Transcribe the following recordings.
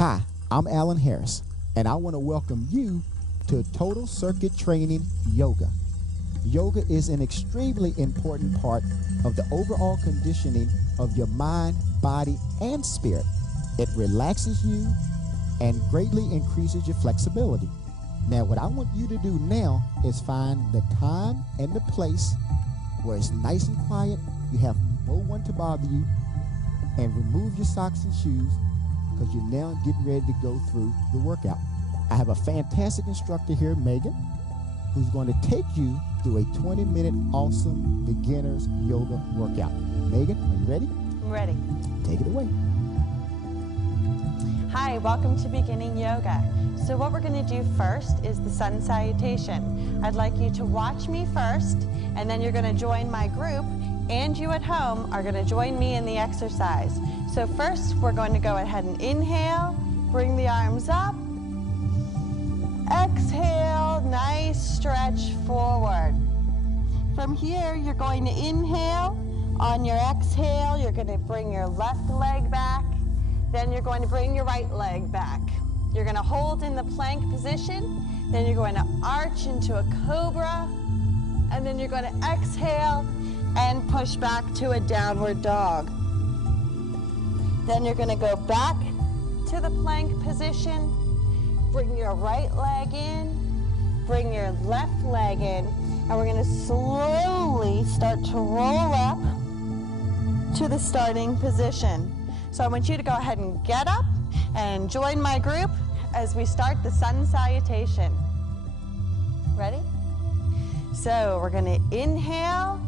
Hi, I'm Alan Harris, and I want to welcome you to Total Circuit Training Yoga. Yoga is an extremely important part of the overall conditioning of your mind, body, and spirit. It relaxes you and greatly increases your flexibility. Now, what I want you to do now is find the time and the place where it's nice and quiet, you have no one to bother you, and remove your socks and shoes because you're now getting ready to go through the workout. I have a fantastic instructor here, Megan, who's going to take you through a 20-minute awesome beginner's yoga workout. Megan, are you ready? I'm ready. Take it away. Hi, welcome to Beginning Yoga. So what we're going to do first is the sun salutation. I'd like you to watch me first, and then you're going to join my group, and you at home are going to join me in the exercise. So first, we're going to go ahead and inhale, bring the arms up. Exhale, nice stretch forward. From here, you're going to inhale. On your exhale, you're going to bring your left leg back. Then you're going to bring your right leg back. You're going to hold in the plank position. Then you're going to arch into a cobra. And then you're going to exhale and push back to a downward dog. Then you're going to go back to the plank position. Bring your right leg in. Bring your left leg in. And we're going to slowly start to roll up to the starting position. So I want you to go ahead and get up and join my group as we start the sun salutation. Ready? So we're going to inhale.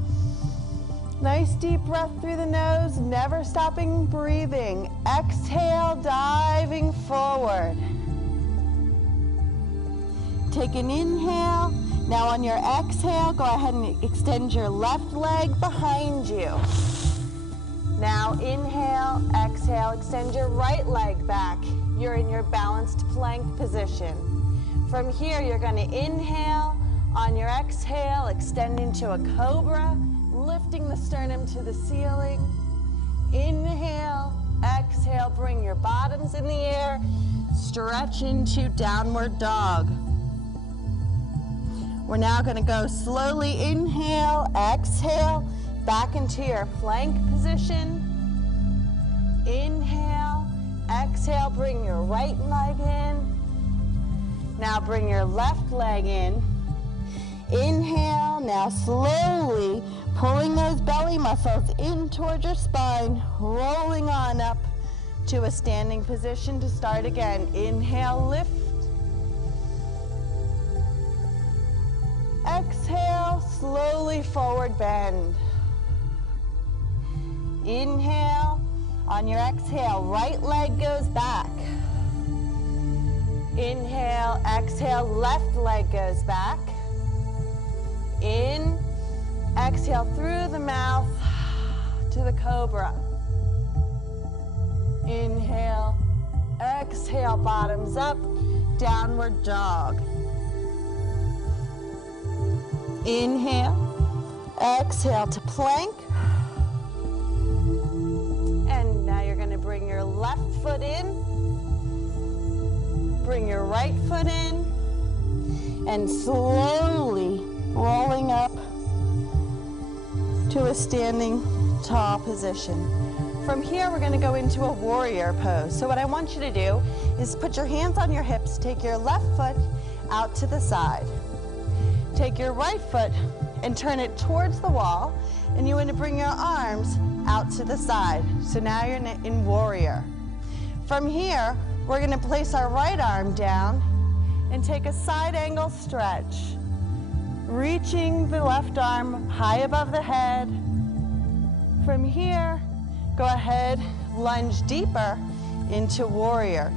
Nice deep breath through the nose, never stopping breathing. Exhale, diving forward. Take an inhale. Now on your exhale, go ahead and extend your left leg behind you. Now inhale, exhale, extend your right leg back. You're in your balanced plank position. From here, you're going to inhale. On your exhale, extend into a cobra, lifting the sternum to the ceiling. Inhale, exhale, bring your bottoms in the air. Stretch into downward dog. We're now going to go slowly. Inhale, exhale, back into your plank position. Inhale, exhale, bring your right leg in. Now bring your left leg in. Inhale, now slowly pulling those belly muscles in towards your spine, rolling on up to a standing position to start again. Inhale, lift. Exhale, slowly forward bend. Inhale. On your exhale, right leg goes back. Inhale, exhale, left leg goes back. In, exhale through the mouth to the cobra. Inhale, exhale, bottoms up, downward dog. Inhale, exhale to plank. And now you're going to bring your left foot in, bring your right foot in, and slowly rolling up to a standing tall position. From here, we're going to go into a warrior pose. So what I want you to do is put your hands on your hips, take your left foot out to the side. Take your right foot and turn it towards the wall, and you want to bring your arms out to the side. So now you're in warrior. From here, we're going to place our right arm down and take a side angle stretch, reaching the left arm high above the head. From here, go ahead, lunge deeper into warrior.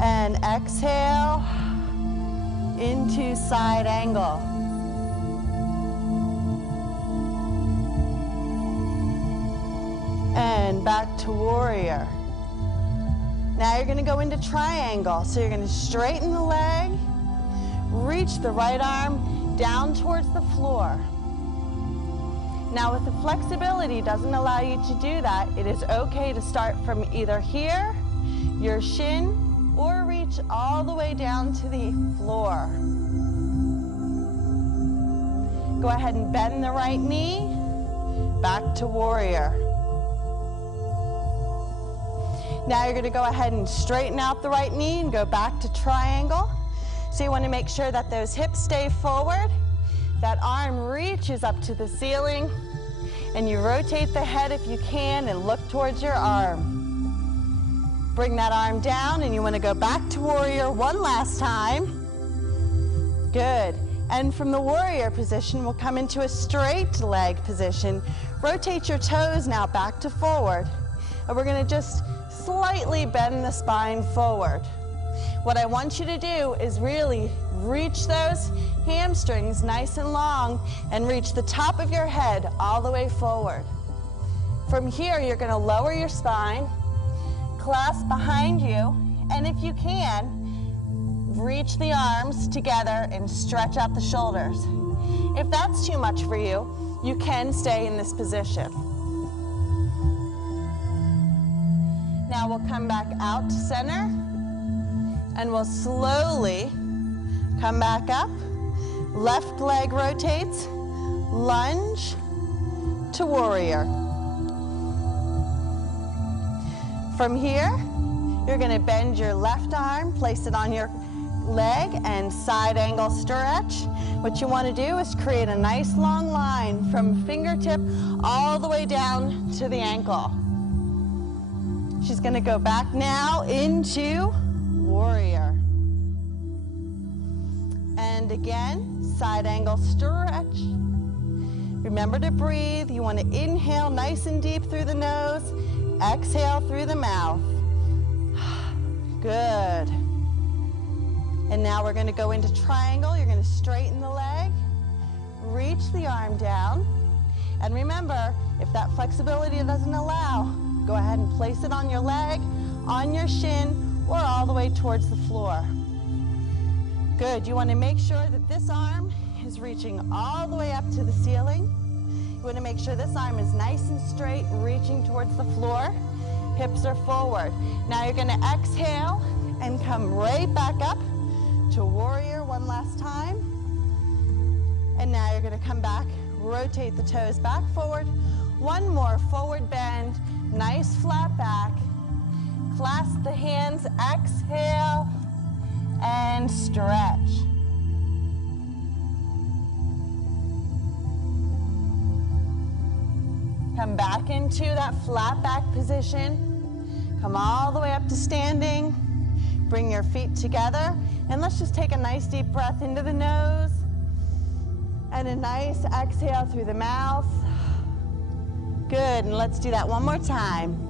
And exhale into side angle. And back to warrior. Now you're going to go into triangle. So you're going to straighten the leg, reach the right arm down towards the floor. Now if the flexibility doesn't allow you to do that, it is okay to start from either here, your shin, or reach all the way down to the floor. Go ahead and bend the right knee, back to warrior. Now you're going to go ahead and straighten out the right knee and go back to triangle. So you want to make sure that those hips stay forward, that arm reaches up to the ceiling, and you rotate the head if you can and look towards your arm. Bring that arm down and you want to go back to warrior one last time. Good. And from the warrior position, we'll come into a straight leg position. Rotate your toes now back to forward. And we're going to just slightly bend the spine forward. What I want you to do is really reach those hamstrings nice and long and reach the top of your head all the way forward. From here, you're going to lower your spine, clasp behind you, and if you can, reach the arms together and stretch out the shoulders. If that's too much for you, you can stay in this position. Now we'll come back out to center, and we'll slowly come back up. Left leg rotates, lunge to warrior. From here, you're going to bend your left arm, place it on your leg, and side angle stretch. What you want to do is create a nice long line from fingertip all the way down to the ankle. She's going to go back now into warrior. And again, side angle stretch. Remember to breathe. You want to inhale nice and deep through the nose. Exhale through the mouth. Good. And now we're going to go into triangle. You're going to straighten the leg. Reach the arm down. And remember, if that flexibility doesn't allow, go ahead and place it on your leg, on your shin, or all the way towards the floor. Good. You want to make sure that this arm is reaching all the way up to the ceiling. You want to make sure this arm is nice and straight, reaching towards the floor. Hips are forward. Now you're going to exhale and come right back up to warrior one last time. And now you're going to come back, rotate the toes back forward. One more forward bend, nice flat back. Clasp the hands, exhale, and stretch. Come back into that flat back position. Come all the way up to standing. Bring your feet together. And let's just take a nice deep breath into the nose. And a nice exhale through the mouth. Good. And let's do that one more time.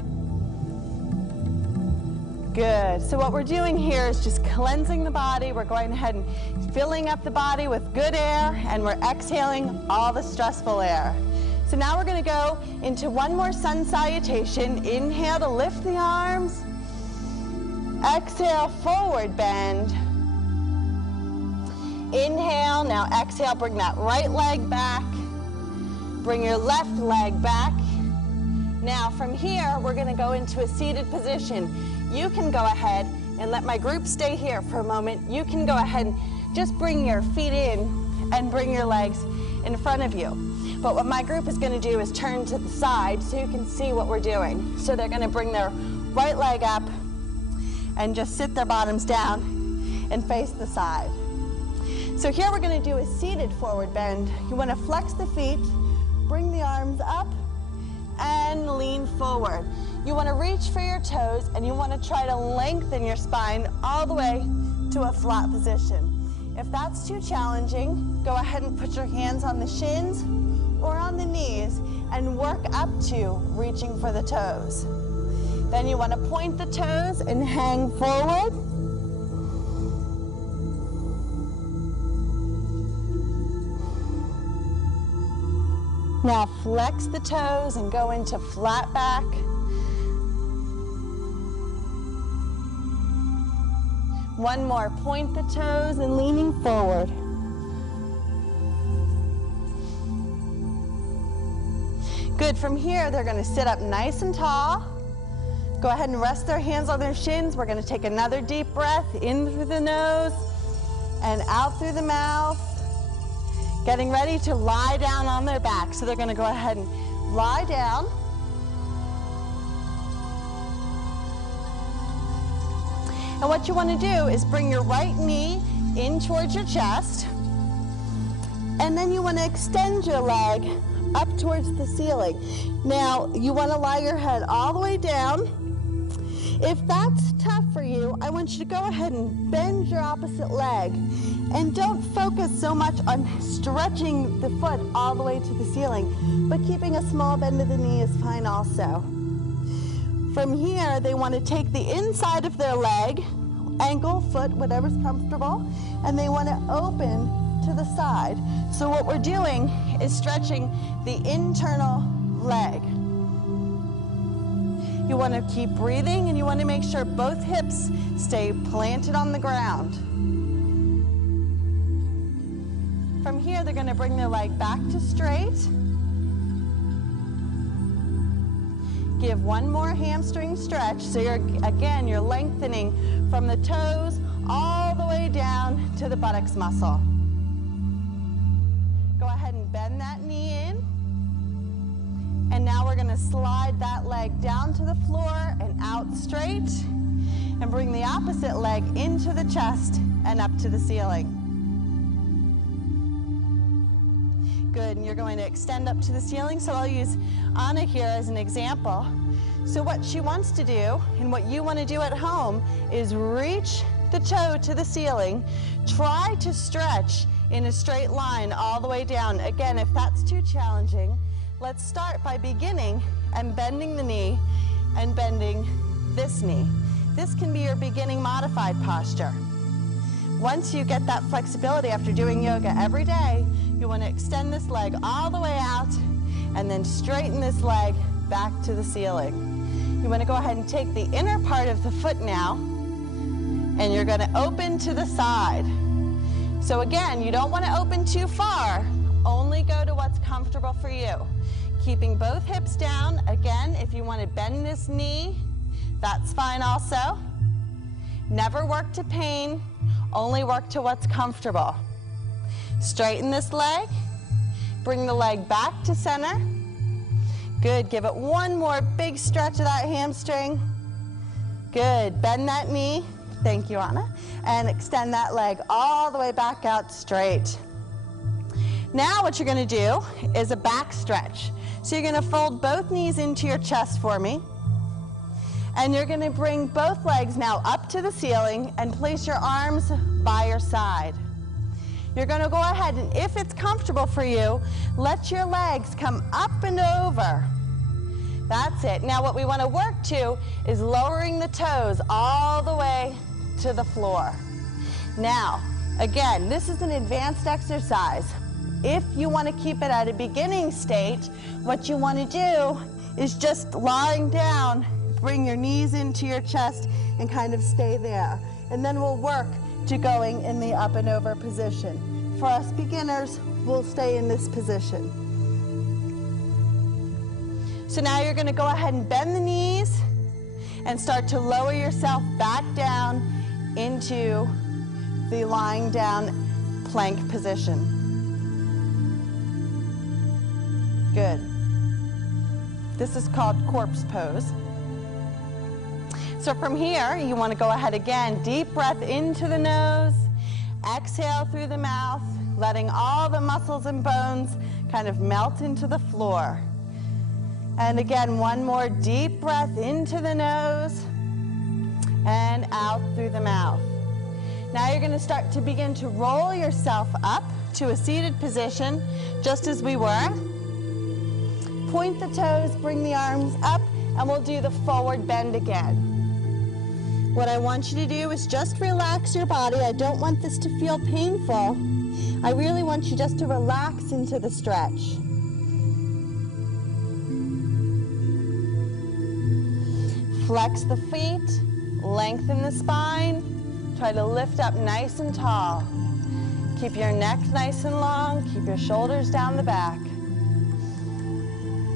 Good. So what we're doing here is just cleansing the body. We're going ahead and filling up the body with good air, and we're exhaling all the stressful air. So now we're going to go into one more sun salutation. Inhale to lift the arms. Exhale, forward bend. Inhale, now exhale, bring that right leg back. Bring your left leg back. Now from here, we're going to go into a seated position. You can go ahead and let my group stay here for a moment. You can go ahead and just bring your feet in and bring your legs in front of you. But what my group is going to do is turn to the side so you can see what we're doing. So they're going to bring their right leg up and just sit their bottoms down and face the side. So here we're going to do a seated forward bend. You want to flex the feet, bring the arms up, and lean forward. You want to reach for your toes, and you want to try to lengthen your spine all the way to a flat position. If that's too challenging, go ahead and put your hands on the shins or on the knees and work up to reaching for the toes. Then you want to point the toes and hang forward. Now flex the toes and go into flat back. One more, point the toes and leaning forward. Good, from here, they're gonna sit up nice and tall. Go ahead and rest their hands on their shins. We're gonna take another deep breath in through the nose and out through the mouth. Getting ready to lie down on their back. So they're gonna go ahead and lie down. And what you wanna do is bring your right knee in towards your chest. And then you wanna extend your leg up towards the ceiling. Now, you wanna lie your head all the way down. If that's tough for you, I want you to go ahead and bend your opposite leg. And don't focus so much on stretching the foot all the way to the ceiling, but keeping a small bend of the knee is fine also. From here, they want to take the inside of their leg, ankle, foot, whatever's comfortable, and they want to open to the side. So what we're doing is stretching the internal leg. You want to keep breathing, and you want to make sure both hips stay planted on the ground. From here, they're going to bring their leg back to straight. Give one more hamstring stretch. So you're lengthening from the toes all the way down to the buttocks muscle. Go ahead and bend that knee in. And now we're going to slide that leg down to the floor and out straight. And bring the opposite leg into the chest and up to the ceiling. Good, and you're going to extend up to the ceiling. So I'll use Anna here as an example. So what she wants to do, and what you want to do at home, is reach the toe to the ceiling. Try to stretch in a straight line all the way down. Again, if that's too challenging, let's start by beginning and bending the knee and bending this knee. This can be your beginning modified posture. Once you get that flexibility after doing yoga every day, you want to extend this leg all the way out and then straighten this leg back to the ceiling. You want to go ahead and take the inner part of the foot now, and you're going to open to the side. So again, you don't want to open too far, only go to what's comfortable for you. Keeping both hips down. Again, if you want to bend this knee, that's fine also. Never work to pain, only work to what's comfortable. Straighten this leg, bring the leg back to center. Good, give it one more big stretch of that hamstring. Good, bend that knee, thank you Anna, and extend that leg all the way back out straight. Now what you're gonna do is a back stretch. So you're gonna fold both knees into your chest for me, and you're gonna bring both legs now up to the ceiling and place your arms by your side. You're going to go ahead, and if it's comfortable for you, let your legs come up and over. That's it. Now what we want to work to is lowering the toes all the way to the floor. Now, again, this is an advanced exercise. If you want to keep it at a beginning state, what you want to do is just lying down, bring your knees into your chest and kind of stay there. And then we'll work to going in the up and over position. For us beginners, we'll stay in this position. So now you're going to go ahead and bend the knees and start to lower yourself back down into the lying down plank position. Good. This is called corpse pose. So from here, you want to go ahead again, deep breath into the nose, exhale through the mouth, letting all the muscles and bones kind of melt into the floor. And again, one more deep breath into the nose and out through the mouth. Now you're going to start to begin to roll yourself up to a seated position, just as we were. Point the toes, bring the arms up, and we'll do the forward bend again. What I want you to do is just relax your body. I don't want this to feel painful. I really want you just to relax into the stretch. Flex the feet, lengthen the spine, try to lift up nice and tall. Keep your neck nice and long, keep your shoulders down the back.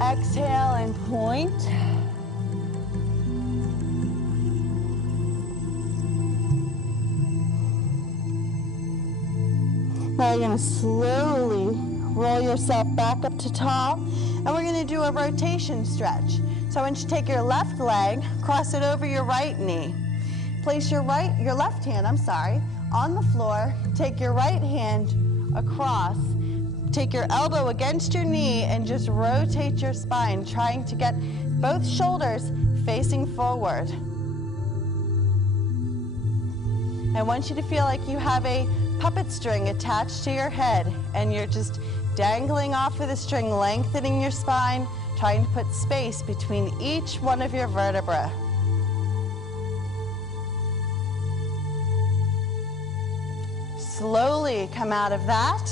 Exhale and point. Now you're going to slowly roll yourself back up to tall, and we're going to do a rotation stretch. So I want you to take your left leg, cross it over your right knee. Place your left hand, on the floor. Take your right hand across. Take your elbow against your knee and just rotate your spine, trying to get both shoulders facing forward. I want you to feel like you have a puppet string attached to your head, and you're just dangling off of the string, lengthening your spine, trying to put space between each one of your vertebrae. Slowly come out of that.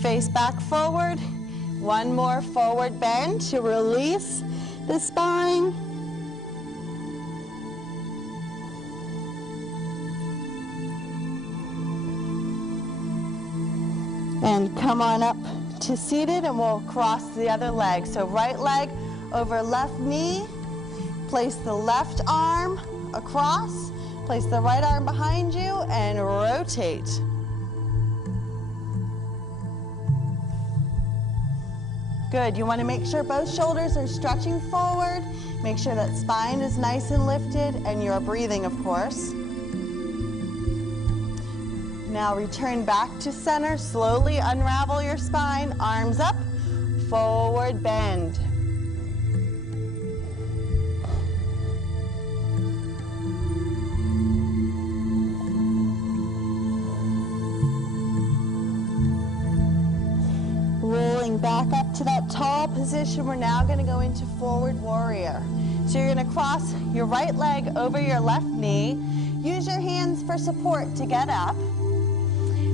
Face back forward. One more forward bend to release the spine. And come on up to seated, and we'll cross the other leg. So right leg over left knee. Place the left arm across. Place the right arm behind you and rotate. Good. You want to make sure both shoulders are stretching forward. Make sure that spine is nice and lifted, and you're breathing, of course. Now return back to center. Slowly unravel your spine. Arms up. Forward bend. Rolling back up to that tall position, we're now going to go into forward warrior. So you're going to cross your right leg over your left knee. Use your hands for support to get up.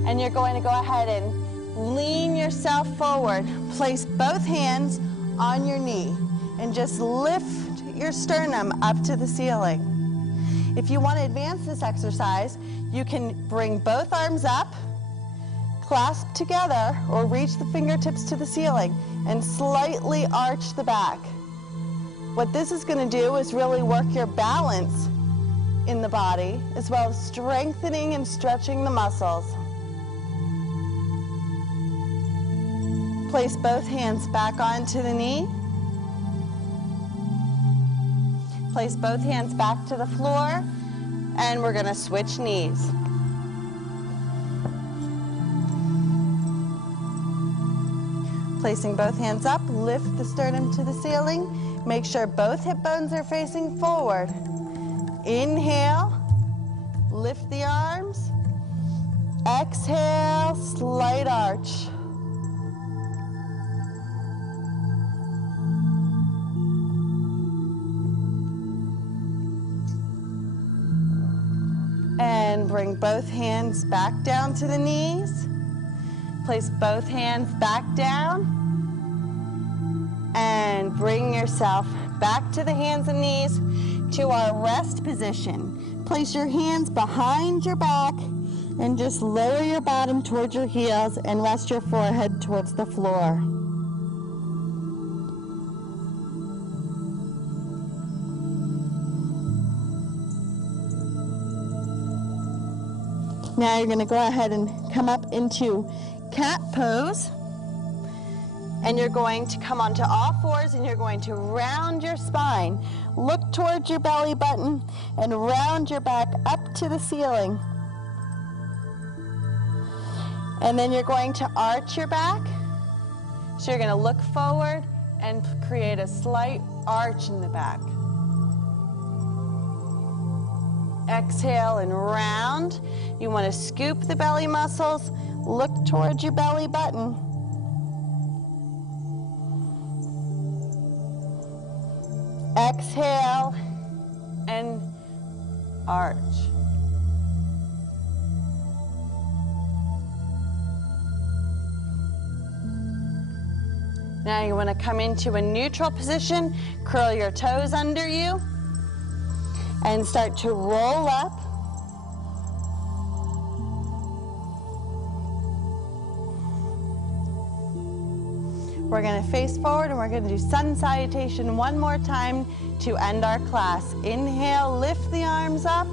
And you're going to go ahead and lean yourself forward. Place both hands on your knee and just lift your sternum up to the ceiling. If you want to advance this exercise, you can bring both arms up, clasp together, or reach the fingertips to the ceiling and slightly arch the back. What this is going to do is really work your balance in the body, as well as strengthening and stretching the muscles. Place both hands back onto the knee. Place both hands back to the floor, and we're going to switch knees. Placing both hands up, lift the sternum to the ceiling. Make sure both hip bones are facing forward. Inhale, lift the arms. Exhale, slight arch. And bring both hands back down to the knees. Place both hands back down. And bring yourself back to the hands and knees to our rest position. Place your hands behind your back and just lower your bottom towards your heels and rest your forehead towards the floor. Now you're going to go ahead and come up into cat pose. And you're going to come onto all fours, and you're going to round your spine. Look towards your belly button and round your back up to the ceiling. And then you're going to arch your back. So you're going to look forward and create a slight arch in the back. Exhale and round. You want to scoop the belly muscles. Look towards your belly button. Exhale and arch. Now you want to come into a neutral position, curl your toes under you, and start to roll up. We're going to face forward and we're going to do sun salutation one more time to end our class. Inhale, lift the arms up.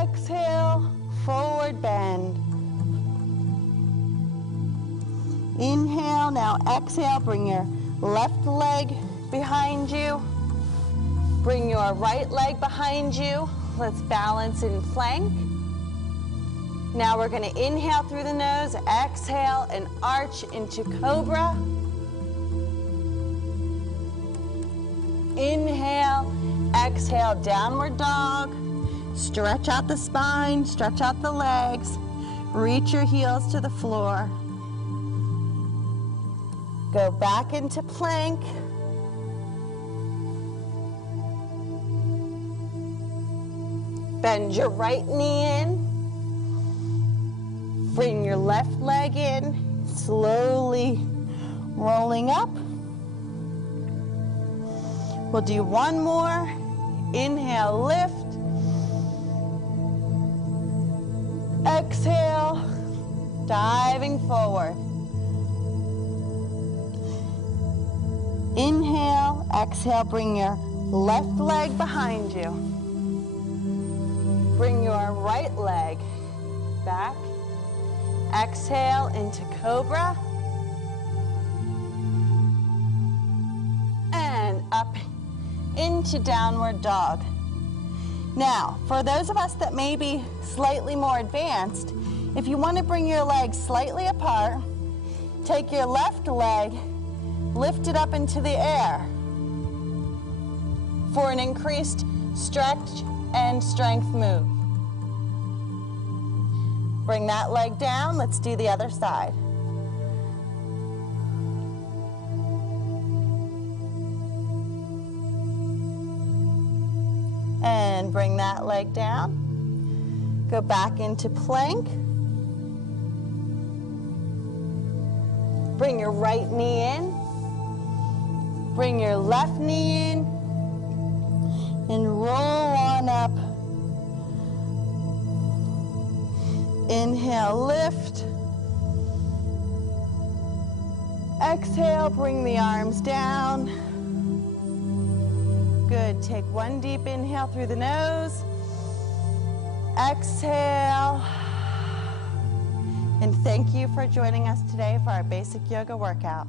Exhale, forward bend. Inhale, now exhale, bring your left leg behind you. Bring your right leg behind you. Let's balance in plank. Now we're going to inhale through the nose, exhale, and arch into cobra. Inhale, exhale, downward dog. Stretch out the spine, stretch out the legs. Reach your heels to the floor. Go back into plank. Bend your right knee in. Bring your left leg in, slowly rolling up. We'll do one more. Inhale, lift. Exhale, diving forward. Inhale, exhale, bring your left leg behind you. Bring your right leg back. Exhale into cobra. And up into downward dog. Now, for those of us that may be slightly more advanced, if you want to bring your legs slightly apart, take your left leg, lift it up into the air for an increased stretch and strength move. Bring that leg down. Let's do the other side. And bring that leg down. Go back into plank. Bring your right knee in. Bring your left knee in. And roll on up. Inhale, lift. Exhale, bring the arms down. Good. Take one deep inhale through the nose. Exhale. And thank you for joining us today for our basic yoga workout.